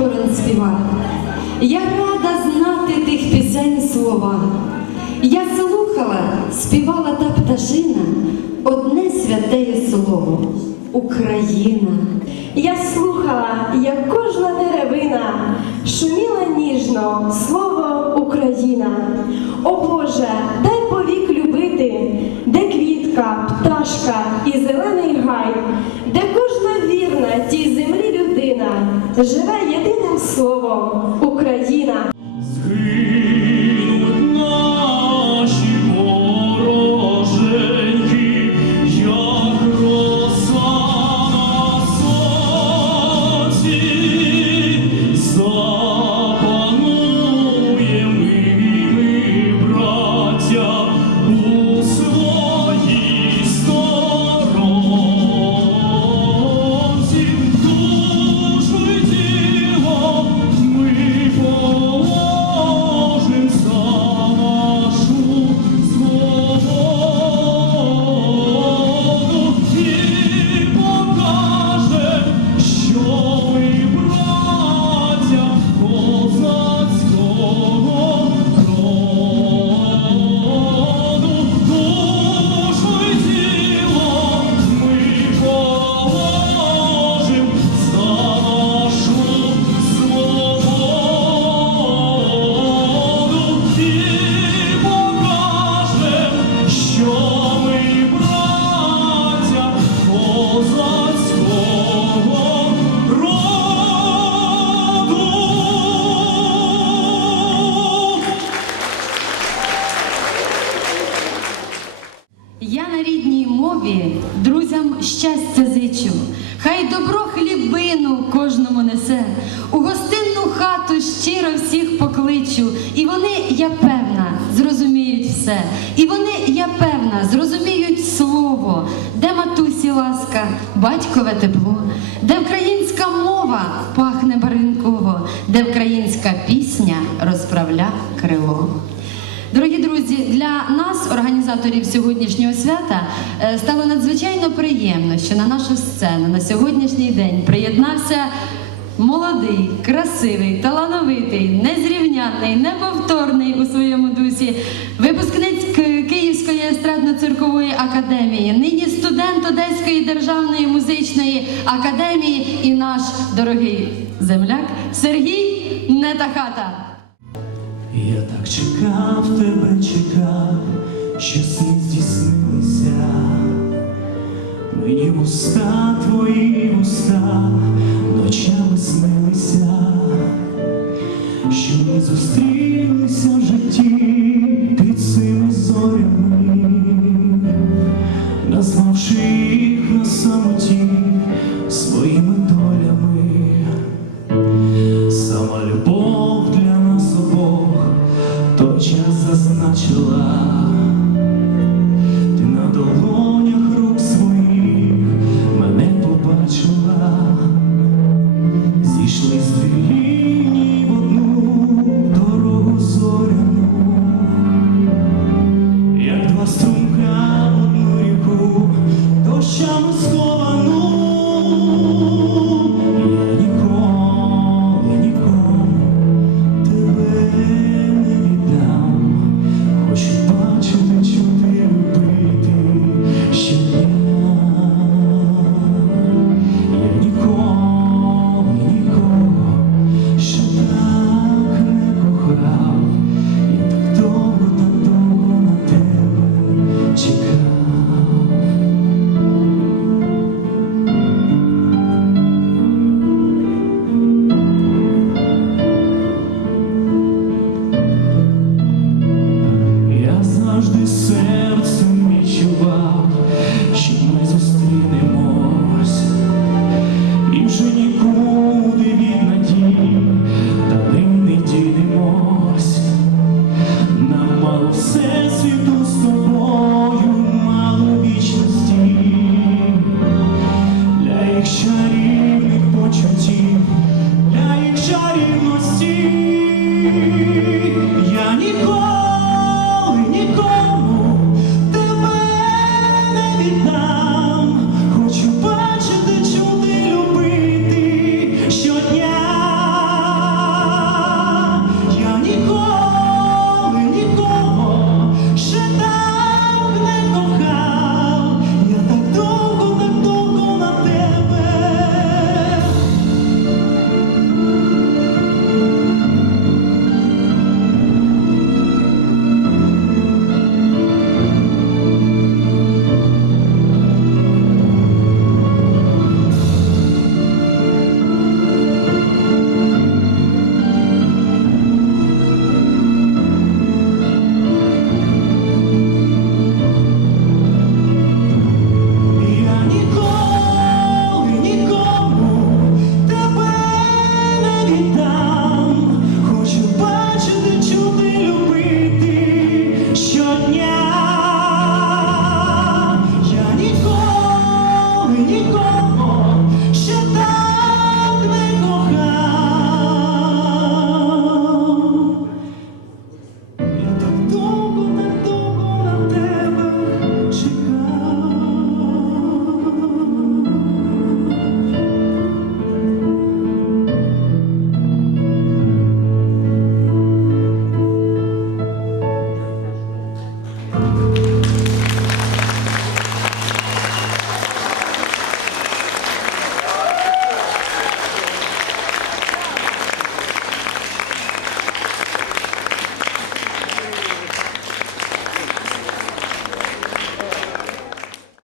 ворон співав. Я рада знати тих пісень слова. Я слухала, співала та пташина, одне святеє слово Україна. Я слухала, як кожна деревина шуміла ніжно слово Україна. О Боже, дай повік любити, де квітка, пташка і зелений живе єдиним словом Україна. Я на рідній мові друзям щастя зичу. Хай добро хлібину кожному несе. У гостинну хату щиро всіх покличу. І вони, я певна, зрозуміють все. І вони, я певна, зрозуміють слово, де матусі ласка, батькове тепло, де українська мова пахне барвінково, де українська пісня крило. Для нас, організаторів сьогоднішнього свята, е, стало надзвичайно приємно, що на нашу сцену на сьогоднішній день приєднався молодий, красивий, талановитий, незрівнянний, неповторний у своєму дусі, випускниць Київської естрадно-циркової академії, нині студент Одеської державної музичної академії і наш дорогий земляк Сергій Нетахата. Я так чекав тебе, чекав, що сни здійснилися. Мені вуста твої вуста ночами снилися, що ми зустрілися say